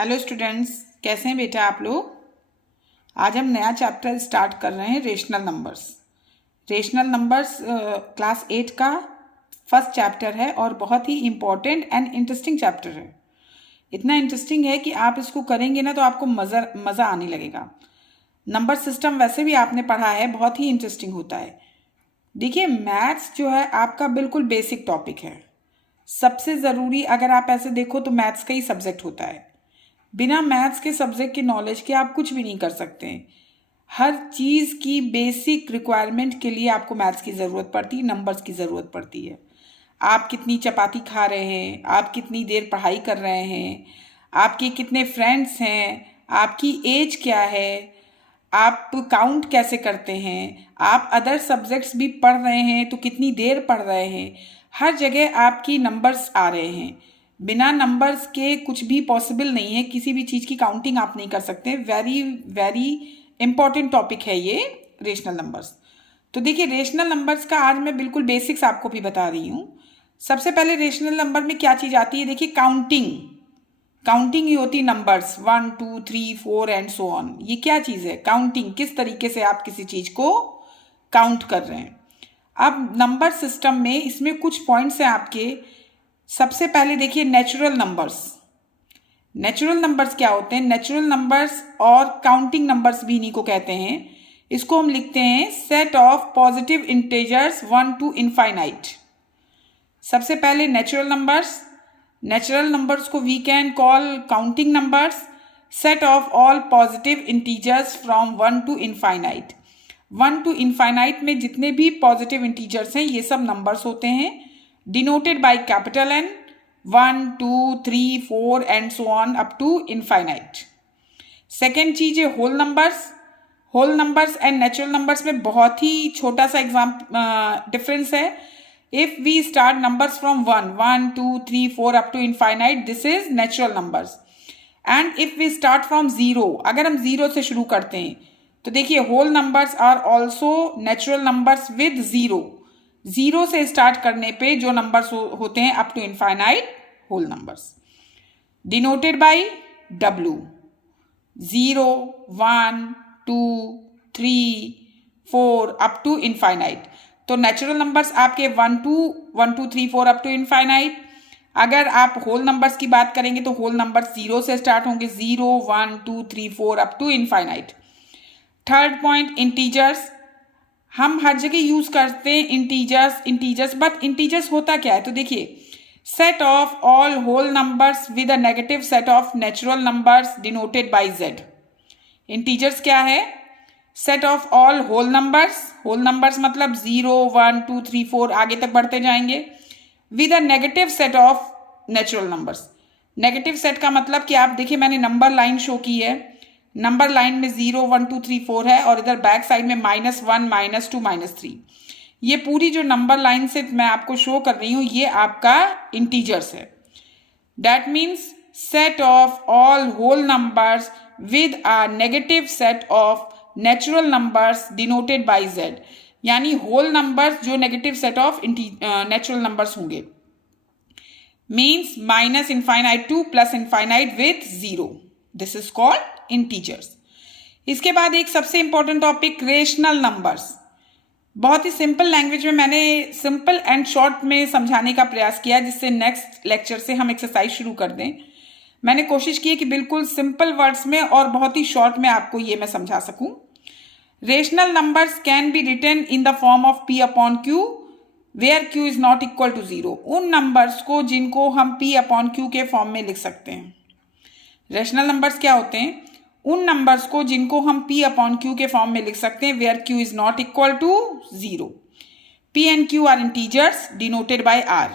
Hello students, कैसे हैं बेटा आप लोग। आज हम नया चैप्टर स्टार्ट कर रहे हैं rational numbers. Rational numbers class 8 का फर्स्ट चैप्टर है और बहुत ही इम्पॉर्टेंट एंड इंटरेस्टिंग चैप्टर है। इतना इंटरेस्टिंग है कि आप इसको करेंगे ना तो आपको मज़ा आने लगेगा। नंबर सिस्टम वैसे भी आपने पढ़ा है, बहुत ही इंटरेस्टिंग होता है। देखिए, मैथ्स जो है आपका बिल्कुल बेसिक टॉपिक है। सबसे ज़रूरी अगर आप ऐसे देखो तो मैथ्स का ही सब्जेक्ट होता है। बिना मैथ्स के सब्जेक्ट की नॉलेज के आप कुछ भी नहीं कर सकते हैं। हर चीज़ की बेसिक रिक्वायरमेंट के लिए आपको मैथ्स की ज़रूरत पड़ती है, नंबर्स की ज़रूरत पड़ती है। आप कितनी चपाती खा रहे हैं, आप कितनी देर पढ़ाई कर रहे हैं, आपके कितने फ्रेंड्स हैं, आपकी एज क्या है, आप काउंट कैसे करते हैं, आप अदर सब्जेक्ट्स भी पढ़ रहे हैं तो कितनी देर पढ़ रहे हैं, हर जगह आपकी नंबर्स आ रहे हैं। बिना नंबर्स के कुछ भी पॉसिबल नहीं है, किसी भी चीज़ की काउंटिंग आप नहीं कर सकते। वेरी वेरी इंपॉर्टेंट टॉपिक है ये रेशनल नंबर्स। तो देखिए, रेशनल नंबर्स का आज मैं बिल्कुल बेसिक्स आपको भी बता रही हूँ। सबसे पहले रेशनल नंबर में क्या चीज़ आती है, देखिए काउंटिंग ही होती नंबर्स 1 2 3 4 एंड सो ऑन। ये क्या चीज़ है, काउंटिंग, किस तरीके से आप किसी चीज़ को काउंट कर रहे हैं। अब नंबर सिस्टम में इसमें कुछ पॉइंट्स हैं आपके। सबसे पहले देखिए नेचुरल नंबर्स क्या होते हैं। नेचुरल नंबर्स और काउंटिंग नंबर्स भी इन्हीं को कहते हैं। इसको हम लिखते हैं set of positive integers 1 to infinite. सबसे पहले नेचुरल नंबर्स को we can call counting numbers. Set of all positive integers from 1 to infinite. 1 to infinite में जितने भी पॉजिटिव इंटीजर्स हैं ये सब नंबर्स होते हैं, denoted by capital N, 1 2 3 4 and so on up to infinite. Second चीज है whole numbers and natural numbers में बहुत ही छोटा सा डिफरेंस है। If we start numbers from 1 2 3 4 up to infinite, this is natural numbers. And if we start from 0, अगर हम 0 से शुरू करते हैं तो देखिए whole numbers are also natural numbers with 0 से स्टार्ट करने पे जो नंबर्स होते हैं up to infinite whole numbers, denoted by W। 0 1 2 3 4 up to infinite. तो नेचुरल नंबर्स आपके 1 2 3 4 अप टू इनफाइनाइट। अगर आप होल नंबर्स की बात करेंगे तो होल नंबर्स 0 से स्टार्ट होंगे, 0 1 2 3 4 up to infinite. Third point, integers. हम हर जगह यूज करते हैं इंटीजर्स, बट इंटीजर्स होता क्या है, तो देखिए set of all whole numbers with a negative set of natural numbers denoted by Z। Integers क्या है, set of all whole numbers मतलब 0 1 2 3 4 आगे तक बढ़ते जाएंगे, with a negative set of natural numbers. Negative set का मतलब कि आप देखिए मैंने नंबर लाइन शो की है, नंबर लाइन में 0 1 2 3 4 है और इधर बैक साइड में -1 -2 -3। ये पूरी जो नंबर लाइन से मैं आपको शो कर रही हूं ये आपका इंटीजर्स है। That means set of all whole numbers with a negative set of natural numbers denoted by Z। यानी होल नंबर्स जो negative set of natural numbers होंगे, means -infinite to +infinite with 0। This is called integers. इसके बाद एक सबसे important topic rational numbers. बहुत ही simple language में मैंने सिंपल एंड शॉर्ट में समझाने का प्रयास किया, जिससे नेक्स्ट लेक्चर से हम एक्सरसाइज शुरू कर दें। मैंने कोशिश की कि बिल्कुल सिंपल वर्ड्स में और बहुत ही शॉर्ट में आपको ये मैं समझा सकूं। Rational numbers can be written in the form of P/Q where Q is not equal to 0। उन नंबर्स को जिनको हम P/Q के फॉर्म में लिख सकते हैं। रेशनल नंबर्स क्या होते हैं, उन नंबर्स को जिनको हम P/Q के फॉर्म में लिख सकते हैं where Q is not equal to 0। P and Q are integers denoted by R।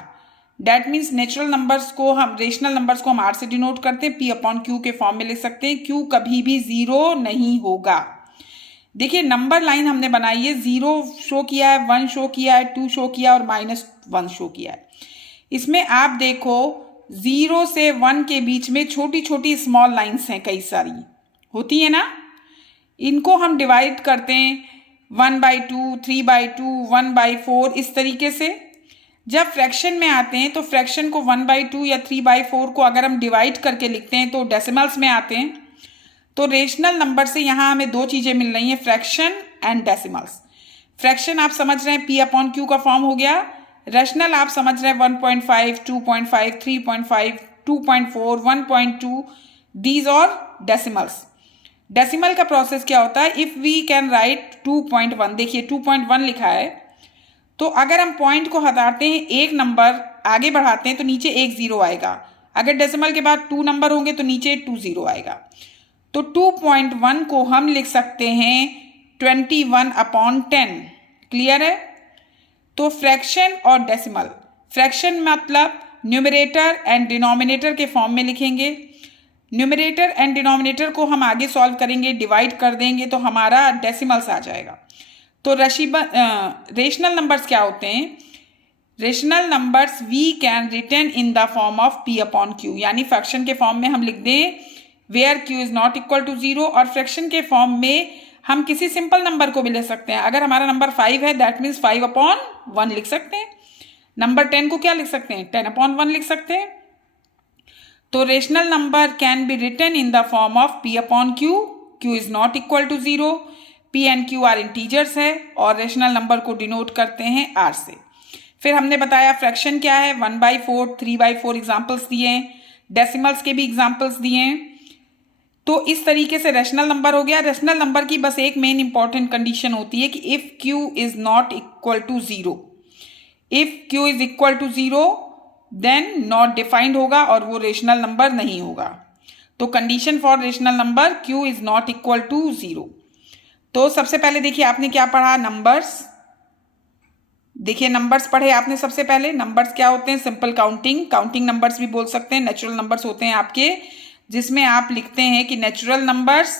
That means natural numbers को हम, रेशनल नंबर्स को हम R से डिनोट करते हैं, P/Q के फॉर्म में लिख सकते हैं। Q कभी भी 0 नहीं होगा। देखिए नंबर लाइन हमने बनाई है, 0 शो किया है, 1 शो किया है, 2 शो किया और -1 शो किया है। इसमें आप देखो 0 से 1 के बीच में छोटी छोटी स्मॉल लाइन्स हैं, कई सारी होती है ना। इनको हम डिवाइड करते हैं 1/2 3/2 1/4 इस तरीके से। जब फ्रैक्शन में आते हैं तो फ्रैक्शन को 1/2 या 3/4 को अगर हम डिवाइड करके लिखते हैं तो डेसिमल्स में आते हैं। तो रेशनल नंबर से यहाँ हमें दो चीज़ें मिल रही हैं, फ्रैक्शन एंड डेसिमल्स। फ्रैक्शन आप समझ रहे हैं P/Q का फॉर्म हो गया, रेशनल आप समझ रहे हैं 1.5, 2.5, 3.5, 2.4, 1.2, दीज और डेसिमल्स। डेसिमल का प्रोसेस क्या होता है, इफ़ वी कैन राइट 2.1, देखिए 2.1 लिखा है, तो अगर हम पॉइंट को हटाते हैं, एक नंबर आगे बढ़ाते हैं तो नीचे एक जीरो आएगा। अगर डेसिमल के बाद 2 नंबर होंगे तो नीचे 2 जीरो आएगा। तो 2.1 को हम लिख सकते हैं 21/10। क्लियर है? तो फ्रैक्शन और डेसिमल, फ्रैक्शन मतलब न्यूमरेटर एंड डिनोमिनेटर के फॉर्म में लिखेंगे। न्यूमरेटर एंड डिनोमिनेटर को हम आगे सॉल्व करेंगे, डिवाइड कर देंगे तो हमारा डेसिमल्स आ जाएगा। तो रेशनल नंबर्स क्या होते हैं? Rational numbers we can return in the form of P/Q, यानी फ्रैक्शन के फॉर्म में हम लिख दें where Q is not equal to 0, और फ्रैक्शन के फॉर्म में हम किसी सिंपल नंबर को भी ले सकते हैं। अगर हमारा नंबर 5 है दैट मीन्स 5/1 लिख सकते हैं। नंबर 10 को क्या लिख सकते हैं, 10/1 लिख सकते हैं। तो rational number can be written in the form of P/Q, Q is not equal to 0, P and Q are integers है और रेशनल नंबर को डिनोट करते हैं R से। फिर हमने बताया फ्रैक्शन क्या है, 1/4, 3/4 एग्जाम्पल्स दिए हैं, डेसिमल्स के भी एग्जाम्पल्स दिए हैं। तो इस तरीके से रेशनल नंबर हो गया। रेशनल नंबर की बस एक मेन इंपॉर्टेंट कंडीशन होती है कि if Q is not equal to 0, if Q is equal to 0 then not defined होगा और वो रेशनल नंबर नहीं होगा। तो condition for rational number Q is not equal to 0। तो सबसे पहले देखिए आपने क्या पढ़ा, नंबर्स। देखिए नंबर्स पढ़े आपने सबसे पहले। नंबर्स क्या होते हैं, सिंपल काउंटिंग, काउंटिंग नंबर्स भी बोल सकते हैं। नेचुरल नंबर्स होते हैं आपके, जिसमें आप लिखते हैं कि natural numbers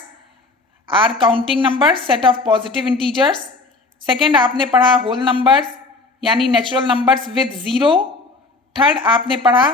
are counting numbers, set of positive integers. Second आपने पढ़ा होल नंबर्स, यानी नेचुरल नंबर्स विद 0। थर्ड आपने पढ़ा